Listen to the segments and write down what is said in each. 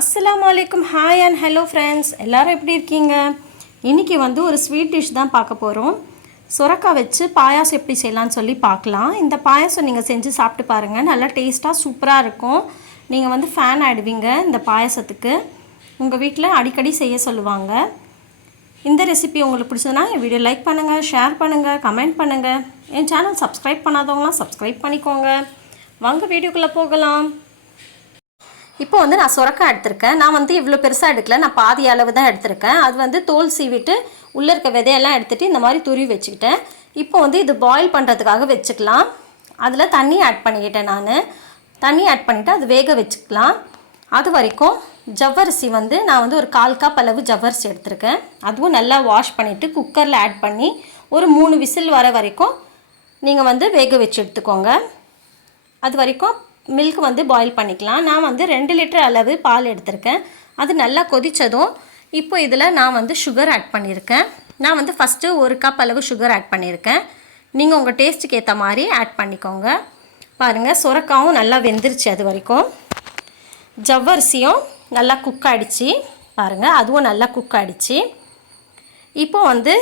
அஸ்லாம் வலைக்கும் hi and hello friends எல்லோரும் எப்படி இருக்கீங்க? இன்றைக்கி வந்து ஒரு ஸ்வீட் டிஷ் தான் பார்க்க போகிறோம் சுரக்காய் வச்சு பாயாசம் எப்படி செய்யலான்னு சொல்லி பார்க்கலாம். இந்த பாயாசம் நீங்கள் செஞ்சு சாப்பிட்டு பாருங்கள் நல்லா டேஸ்ட்டாக சூப்பராக இருக்கும். நீங்கள் வந்து ஃபேன் ஆகிடுவீங்க இந்த பாயாசத்துக்கு. உங்கள் வீட்டில் அடிக்கடி செய்ய சொல்லுவாங்க. இந்த ரெசிபி உங்களுக்கு பிடிச்சதுன்னா என் வீடியோ லைக் பண்ணுங்கள் ஷேர் பண்ணுங்கள் கமெண்ட் பண்ணுங்கள் என் சேனல் சப்ஸ்கிரைப் பண்ணாதவங்களாம் சப்ஸ்கிரைப் பண்ணிக்கோங்க. வாங்க வீடியோக்குள்ளே போகலாம். இப்போ வந்து நான் சுரக்காய் எடுத்திருக்கேன். நான் வந்து இவ்வளோ பெருசாக எடுக்கல. நான் பாதி அளவு தான் எடுத்திருக்கேன். அது வந்து தோல் சீவிட்டு உள்ளே இருக்க விதையெல்லாம் எடுத்துகிட்டு இந்த மாதிரி துருவி வச்சுக்கிட்டேன். இப்போ வந்து இது பாயில் பண்ணுறதுக்காக வச்சுக்கலாம். அதில் தண்ணி ஆட் பண்ணிக்கிட்டேன் நான். தண்ணி ஆட் பண்ணிவிட்டு அது வேக வச்சுக்கலாம். அது வரைக்கும் ஜவ்வரிசி வந்து நான் வந்து ஒரு கால் கப் அளவு ஜவ்வரிசி எடுத்திருக்கேன். அதுவும் நல்லா வாஷ் பண்ணிவிட்டு குக்கரில் ஆட் பண்ணி ஒரு மூணு விசில் வர வரைக்கும் நீங்கள் வந்து வேக வச்சு எடுத்துக்கோங்க. அது வரைக்கும் மில்க் வந்து பாயில் பண்ணிக்கலாம். நான் வந்து ரெண்டு லிட்டர் அளவு பால் எடுத்திருக்கேன். அது நல்லா கொதித்ததும் இப்போ இதில் நான் வந்து சுகர் ஆட் பண்ணியிருக்கேன். நான் வந்து ஃபஸ்ட்டு ஒரு கப் அளவு சுகர் ஆட் பண்ணியிருக்கேன். நீங்கள் உங்கள் டேஸ்ட்டுக்கு ஏற்ற மாதிரி ஆட் பண்ணிக்கோங்க. பாருங்கள் சுரக்காவும் நல்லா வெந்துருச்சு அது வரைக்கும். ஜவ்வரிசியும் நல்லா குக் ஆகிடுச்சு பாருங்கள் அதுவும் நல்லா குக் ஆகிடுச்சு இப்போ வந்து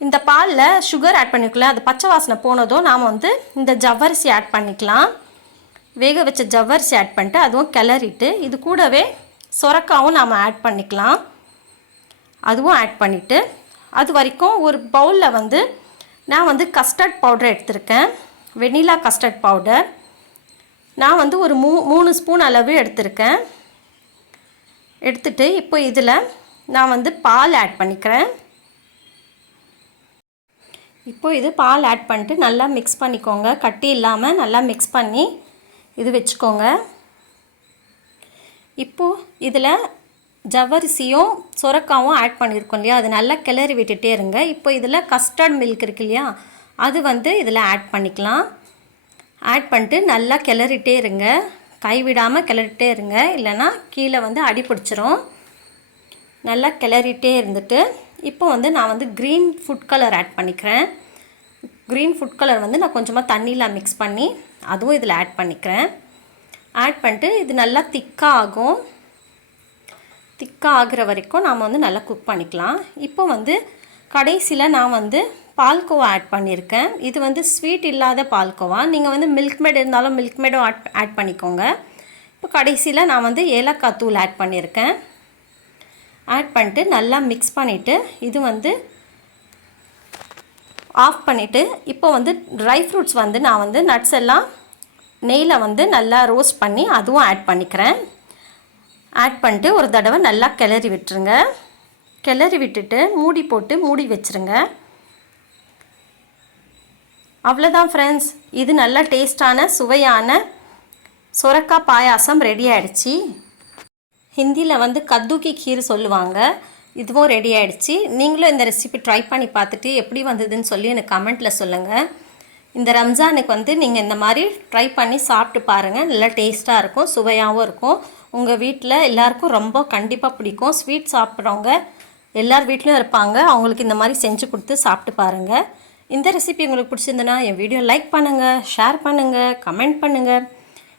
இந்த பாலில் சுகர் ஆட் பண்ணிக்கலாம் அது பச்சை வாசனை போனதும் நாம் வந்து இந்த ஜவ்வரிசி ஆட் பண்ணிக்கலாம். வேக வச்ச ஜவ்வரிசி ஆட் பண்ணிட்டு அதுவும் கிளறிட்டு இது கூடவே சொரக்காவும் நாம் ஆட் பண்ணிக்கலாம். அதுவும் ஆட் பண்ணிவிட்டு அது வரைக்கும் ஒரு பவுலில் வந்து நான் வந்து கஸ்டர்ட் பவுடர் எடுத்திருக்கேன். வெனிலா கஸ்டர்ட் பவுடர் நான் வந்து ஒரு மூ மூணு ஸ்பூன் அளவு எடுத்திருக்கேன். எடுத்துட்டு இப்போ இதில் நான் வந்து பால் ஆட் பண்ணிக்கிறேன். இப்போ இது பால் ஆட் பண்ணிட்டு நல்லா மிக்ஸ் பண்ணிக்கோங்க. கட்டி இல்லாமல் நல்லா மிக்ஸ் பண்ணி இது வச்சுக்கோங்க. இப்போது இதில் ஜவ்வரிசியும் சுரக்காவும் ஆட் பண்ணியிருக்கோம் இல்லையா? அது நல்லா கிளறி விட்டுட்டே இருங்க. இப்போ இதில் கஸ்டர்ட் மில்க் இருக்கு இல்லையா? அது வந்து இதில் ஆட் பண்ணிக்கலாம். ஆட் பண்ணிட்டு நல்லா கிளறிட்டே இருங்க. கைவிடாமல் கிளறிட்டே இருங்க. இல்லைன்னா கீழே வந்து அடி பிடிச்சிரும். நல்லா கிளறிட்டே இருந்துட்டு இப்போ வந்து நான் வந்து க்ரீன் ஃபுட் கலர் ஆட் பண்ணிக்கிறேன். க்ரீன் ஃபுட் கலர் வந்து நான் கொஞ்சமாக தண்ணியில் மிக்ஸ் பண்ணி அதுவும் இதில் ஆட் பண்ணிக்கிறேன். ஆட் பண்ணிட்டு இது நல்லா திக்காக ஆகும். திக்காக ஆகிற வரைக்கும் நாம் வந்து நல்லா குக் பண்ணிக்கலாம். இப்போ வந்து கடைசியில் நான் வந்து பால்கோவா ஆட் பண்ணியிருக்கேன். இது வந்து ஸ்வீட் இல்லாத பால்கோவா. நீங்கள் வந்து மில்க் மேட் இருந்தாலும் மில்க் மேடும் ஆட் ஆட் பண்ணிக்கோங்க. இப்போ கடைசியில் நான் வந்து ஏலக்காய் தூள் ஆட் பண்ணியிருக்கேன். ஆட் பண்ணிட்டு நல்லா மிக்ஸ் பண்ணிவிட்டு இது வந்து ஆஃப் பண்ணிவிட்டு இப்போ வந்து ட்ரை ஃப்ரூட்ஸ் வந்து நான் வந்து நட்ஸ் எல்லாம் நெய்யில் வந்து நல்லா ரோஸ்ட் பண்ணி அதுவும் ஆட் பண்ணிக்கிறேன். ஆட் பண்ணிட்டு ஒரு தடவை நல்லா கிளறி விட்டுருங்க. கிளறி விட்டுட்டு மூடி போட்டு மூடி வச்சுருங்க. அவ்வளோதான் ஃப்ரெண்ட்ஸ் இது நல்ல டேஸ்டான சுவையான சுரக்காய் பாயாசம் ரெடி ஆகிடுச்சி ஹிந்தியில் வந்து கத்துக்கி கீர் சொல்லுவாங்க. இதுவும் ரெடி ஆகிடுச்சி நீங்களும் இந்த ரெசிபி ட்ரை பண்ணி பார்த்துட்டு எப்படி வந்ததுன்னு சொல்லி எனக்கு கமெண்ட்டில் சொல்லுங்கள் இந்த ரம்ஜானுக்கு வந்து நீங்கள் இந்த மாதிரி ட்ரை பண்ணி சாப்பிட்டு பாருங்கள் நல்லா டேஸ்ட்டாக இருக்கும் சுவையாகவும் இருக்கும். உங்கள் வீட்டில் எல்லாருக்கும் ரொம்ப கண்டிப்பாக பிடிக்கும். ஸ்வீட் சாப்பிட்றவங்க எல்லார் வீட்லேயும் இருப்பாங்க. அவங்களுக்கு இந்த மாதிரி செஞ்சு கொடுத்து சாப்பிட்டு பாருங்கள் இந்த ரெசிபி உங்களுக்கு பிடிச்சிருந்தனா என் வீடியோ லைக் பண்ணுங்கள் ஷேர் பண்ணுங்கள் கமெண்ட் பண்ணுங்கள்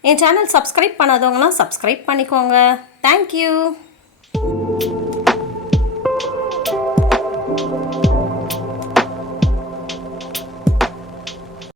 என் சேனல் சப்ஸ்கிரைப் பண்ணாதவங்களாம் சப்ஸ்கிரைப் பண்ணிக்கோங்க. Thank you